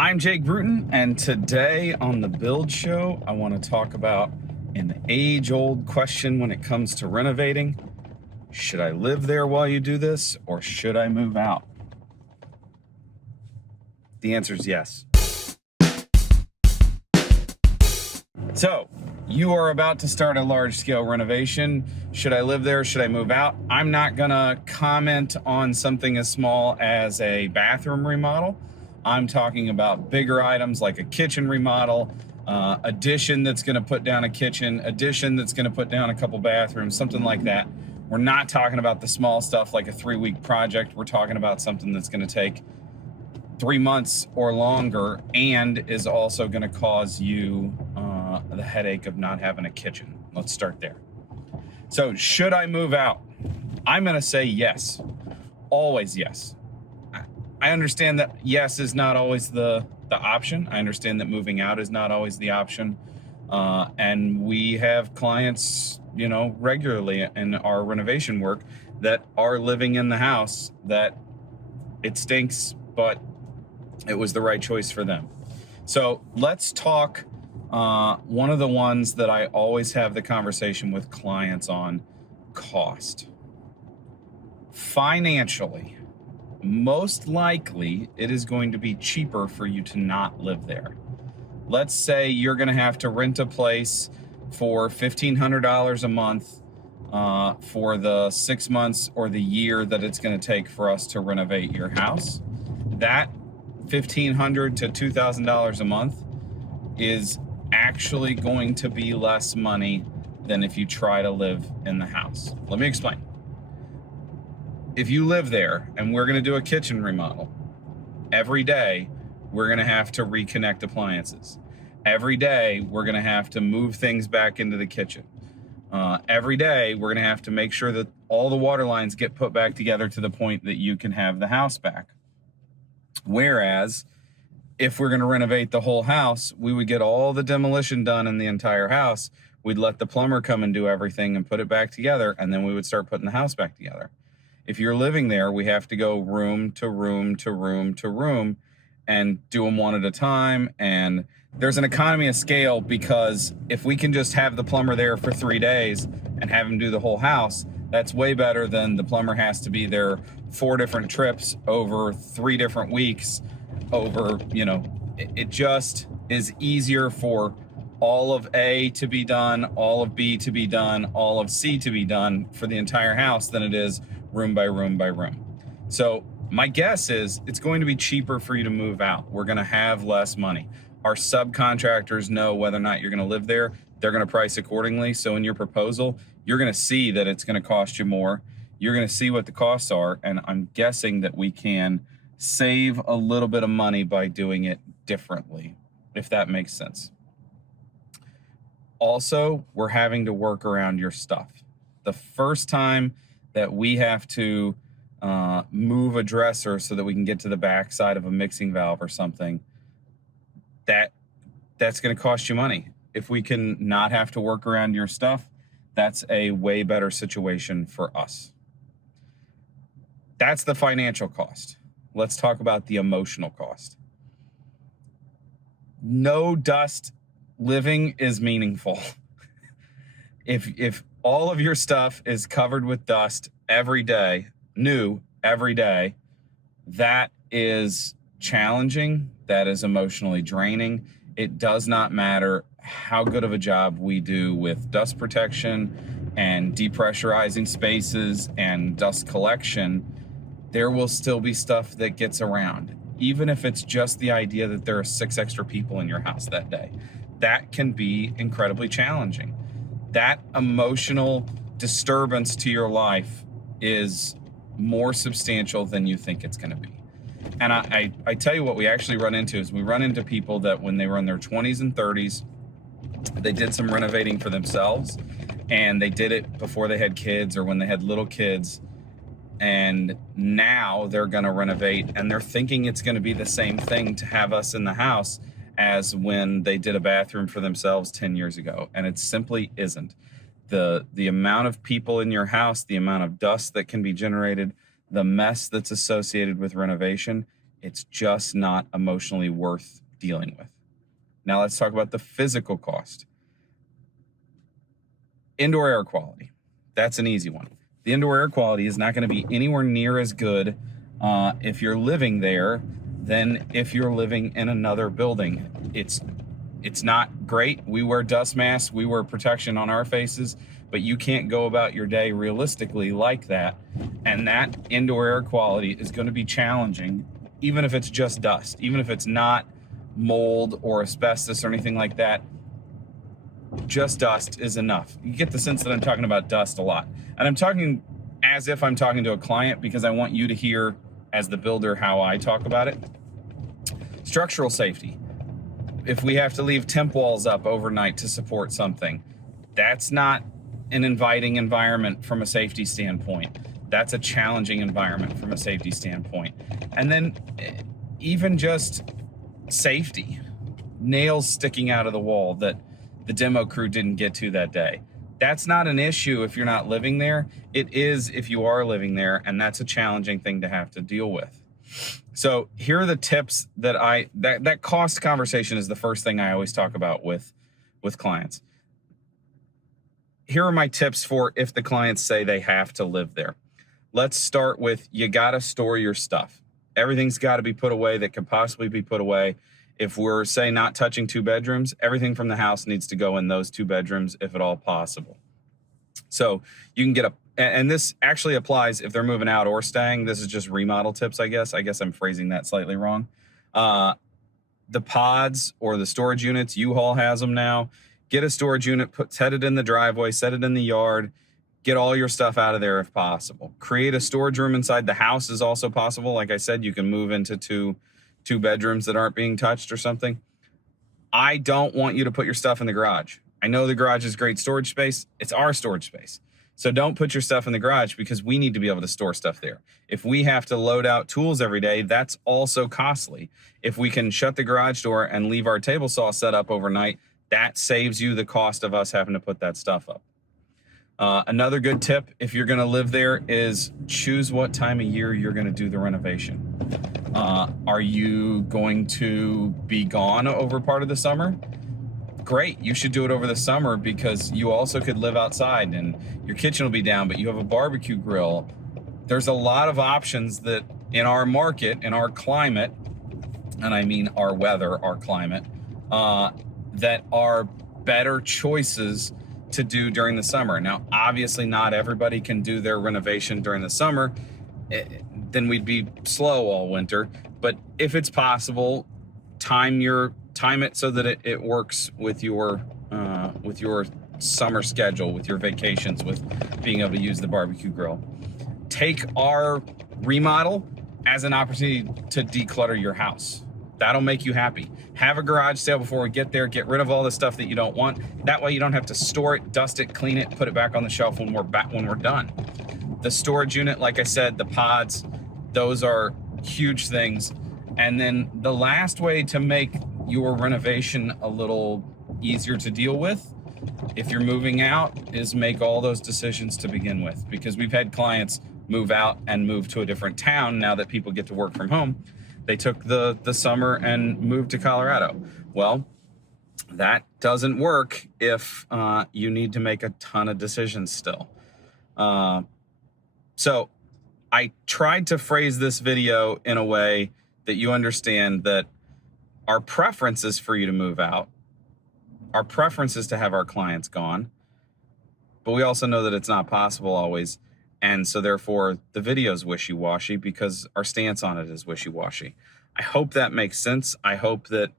I'm Jake Bruton, and today on the Build Show, I want to talk about an age-old question when it comes to renovating. Should I live there while you do this, or should I move out? The answer is yes. So, you are about to start a large-scale renovation. Should I live there? Should I move out? I'm not gonna comment on something as small as a bathroom remodel. I'm talking about bigger items like a kitchen remodel, addition that's gonna put down a kitchen, addition that's gonna put down a couple bathrooms, something like that. We're not talking about the small stuff like a 3-week project. We're talking about something that's gonna take 3 months or longer and is also gonna cause you the headache of not having a kitchen. Let's start there. So should I move out? I'm gonna say yes, always yes. I understand that yes is not always the option. I understand that moving out is not always the option. And we have clients, regularly in our renovation work that are living in the house that it stinks, but it was the right choice for them. So let's talk one of the ones that I always have the conversation with clients on: cost. Financially, most likely it is going to be cheaper for you to not live there. Let's say you're going to have to rent a place for $1,500 a month for the 6 months or the year that it's going to take for us to renovate your house. That $1,500 to $2,000 a month is actually going to be less money than if you try to live in the house. Let me explain. If you live there and we're going to do a kitchen remodel, every day we're going to have to reconnect appliances. Every day we're going to have to move things back into the kitchen. Every day we're going to have to make sure that all the water lines get put back together to the point that you can have the house back. Whereas if we're going to renovate the whole house, we would get all the demolition done in the entire house. We'd let the plumber come and do everything and put it back together, and then we would start putting the house back together. If you're living there, we have to go room to room to room to room and do them one at a time. And there's an economy of scale, because if we can just have the plumber there for 3 days and have him do the whole house, that's way better than the plumber has to be there 4 different trips over 3 different weeks over, it just is easier for all of A to be done, all of B to be done, all of C to be done for the entire house than it is room by room by room. So my guess is it's going to be cheaper for you to move out. We're going to have less money. Our subcontractors know whether or not you're going to live there. They're going to price accordingly. So in your proposal, you're going to see that it's going to cost you more. You're going to see what the costs are. And I'm guessing that we can save a little bit of money by doing it differently, if that makes sense. Also, we're having to work around your stuff. The first time that we have to move a dresser so that we can get to the back side of a mixing valve or something, that's going to cost you money. If we can not have to work around your stuff, that's a way better situation for us. That's the financial cost. Let's talk about the emotional cost. No dust living is meaningful. If all of your stuff is covered with dust every day, new every day, that is challenging. That is emotionally draining. It does not matter how good of a job we do with dust protection and depressurizing spaces and dust collection. There will still be stuff that gets around, even if it's just the idea that there are 6 extra people in your house that day. That can be incredibly challenging. That emotional disturbance to your life is more substantial than you think it's going to be. And I tell you what we actually run into is we run into people that when they were in their 20s and 30s, they did some renovating for themselves, and they did it before they had kids or when they had little kids. And now they're going to renovate, and they're thinking it's going to be the same thing to have us in the house as when they did a bathroom for themselves 10 years ago. And it simply isn't. The amount of people in your house, the amount of dust that can be generated, the mess that's associated with renovation It's just not emotionally worth dealing with. Now let's talk about the physical cost. Indoor air quality. That's an easy one. The indoor air quality is not going to be anywhere near as good if you're living there than if you're living in another building. It's not great. We wear dust masks, we wear protection on our faces, but you can't go about your day realistically like that. And that indoor air quality is going to be challenging, even if it's just dust, even if it's not mold or asbestos or anything like that. Just dust is enough. You get the sense that I'm talking about dust a lot. And I'm talking as if I'm talking to a client, because I want you to hear, as the builder, how I talk about it. Structural safety. If we have to leave temp walls up overnight to support something, that's not an inviting environment from a safety standpoint. That's a challenging environment from a safety standpoint. And then even just safety. Nails sticking out of the wall that the demo crew didn't get to that day. That's not an issue if you're not living there. It is if you are living there, and that's a challenging thing to have to deal with. So here are the tips that that cost conversation is the first thing I always talk about with clients. Here are my tips for if the clients say they have to live there. Let's start with, you got to store your stuff. Everything's got to be put away that could possibly be put away. If we're, say, not touching 2 bedrooms, everything from the house needs to go in those 2 bedrooms if at all possible. So you can get and this actually applies if they're moving out or staying. This is just remodel tips, I guess. I guess I'm phrasing that slightly wrong. The pods or the storage units, U-Haul has them now. Get a storage unit, set it in the driveway, set it in the yard, get all your stuff out of there if possible. Create a storage room inside the house is also possible. Like I said, you can move into two bedrooms that aren't being touched or something. I don't want you to put your stuff in the garage. I know the garage is great storage space. It's our storage space. So don't put your stuff in the garage, because we need to be able to store stuff there. If we have to load out tools every day, that's also costly. If we can shut the garage door and leave our table saw set up overnight, that saves you the cost of us having to put that stuff up. Another good tip, if you're going to live there, is choose what time of year you're going to do the renovation. Are you going to be gone over part of the summer? Great, you should do it over the summer, because you also could live outside and your kitchen will be down, but you have a barbecue grill. There's a lot of options that in our market, in our climate, and I mean our weather, our climate, that are better choices to do during the summer. Now, obviously not everybody can do their renovation during the summer. Then we'd be slow all winter. But if it's possible, time it so that it works with your summer schedule, with your vacations, with being able to use the barbecue grill. Take our remodel as an opportunity to declutter your house. That'll make you happy. Have a garage sale before we get there. Get rid of all the stuff that you don't want. That way you don't have to store it, dust it, clean it, put it back on the shelf when we're done. The storage unit, like I said, the pods, those are huge things. And then the last way to make your renovation a little easier to deal with, if you're moving out, is make all those decisions to begin with. Because we've had clients move out and move to a different town now that people get to work from home. They took the summer and moved to Colorado. Well, that doesn't work if you need to make a ton of decisions still. So I tried to phrase this video in a way that you understand that our preference is for you to move out. Our preference is to have our clients gone, but we also know that it's not possible always. And so therefore the video is wishy-washy because our stance on it is wishy-washy. I hope that makes sense. I hope that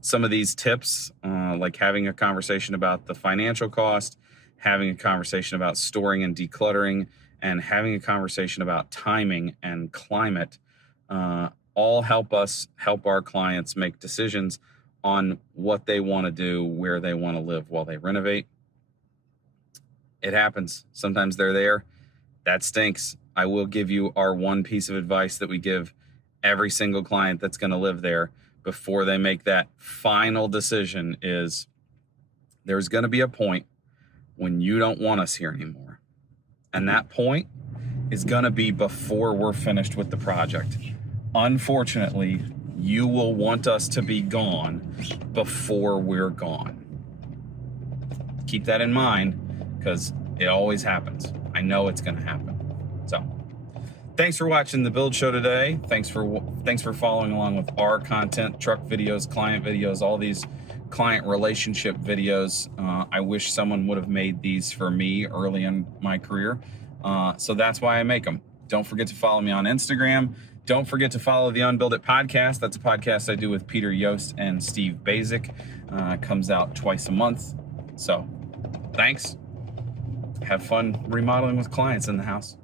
some of these tips, like having a conversation about the financial cost, having a conversation about storing and decluttering, and having a conversation about timing and climate, all help us help our clients make decisions on what they want to do, where they want to live while they renovate. It happens. Sometimes they're there. That stinks. I will give you our one piece of advice that we give every single client that's going to live there before they make that final decision is there's going to be a point when you don't want us here anymore. And that point is going to be before we're finished with the project. unfortunately, you will want us to be gone before we're gone. Keep that in mind, because it always happens. I know it's going to happen. So, thanks for watching the build show today. Thanks for following along with our content, truck videos, client videos, all these client relationship videos. I wish someone would have made these for me early in my career. So that's why I make them. Don't forget to follow me on Instagram. Don't forget to follow the Unbuild It podcast. That's a podcast I do with Peter Yost and Steve Basic. Comes out twice a month. So thanks. Have fun remodeling with clients in the house.